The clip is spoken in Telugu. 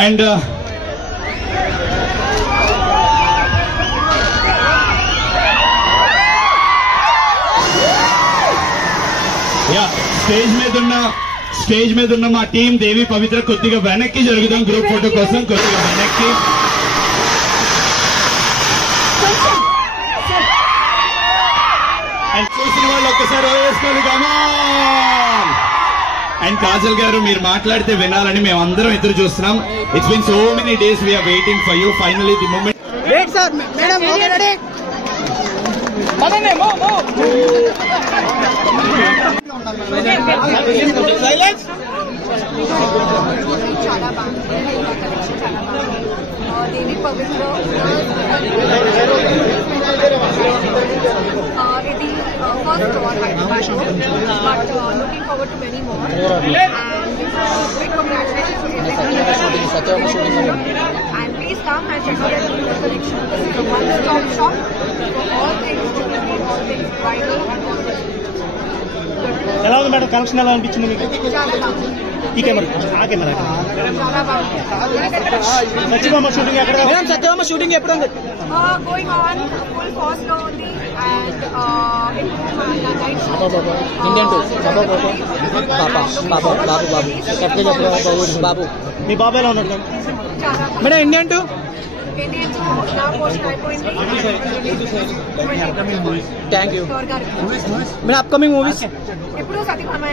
And స్టేజ్ మీద ఉన్న మా టీం దేవి పవిత్ర కొద్దిగా వెనక్కి జరుగుదాం గ్రూప్ ఫోటో కోసం కొద్దిగా వెనక్కి. అండ్ చూసిన వాళ్ళు ఒక్కసారి వేసుకోవాలి కమా. అండ్ కాజల్ గారు మీరు మాట్లాడితే వినాలని మేము అందరం ఎదురు చూస్తున్నాం. It's been so many days we are waiting for you. Finally the moment. Wait sir madam okay ready silence. చాలా బాగుంది. దేవి పవిత్ర ఇది first Hyderabad show, but looking forward to many more. And big congratulations to everyone. And please come and check out the collection. This is a one-stop shop for all things jewelry, all things bridal, and all things. ఎలా ఉంది మేడం? కలెక్షన్ ఎలా అనిపించింది మీకు? చాలా బాగుంది. ఈ కెమెరా ఆ కెమెరా చాలా బాగుంది. సత్యభామ షూటింగ్ ఎక్కడ మేడం? సత్యభామ షూటింగ్ ఎప్పుడు ఉంది? Going on full force లో ఉంది. And ఇండియన్ టూ బాబు మీ బాబు ఎలా ఉన్నాడు మేడం? ఇండియన్ టూ నా పోస్ట్ అయిపోయింది. Thank you madam. Upcoming movies ఇప్పుడు సత్యభామ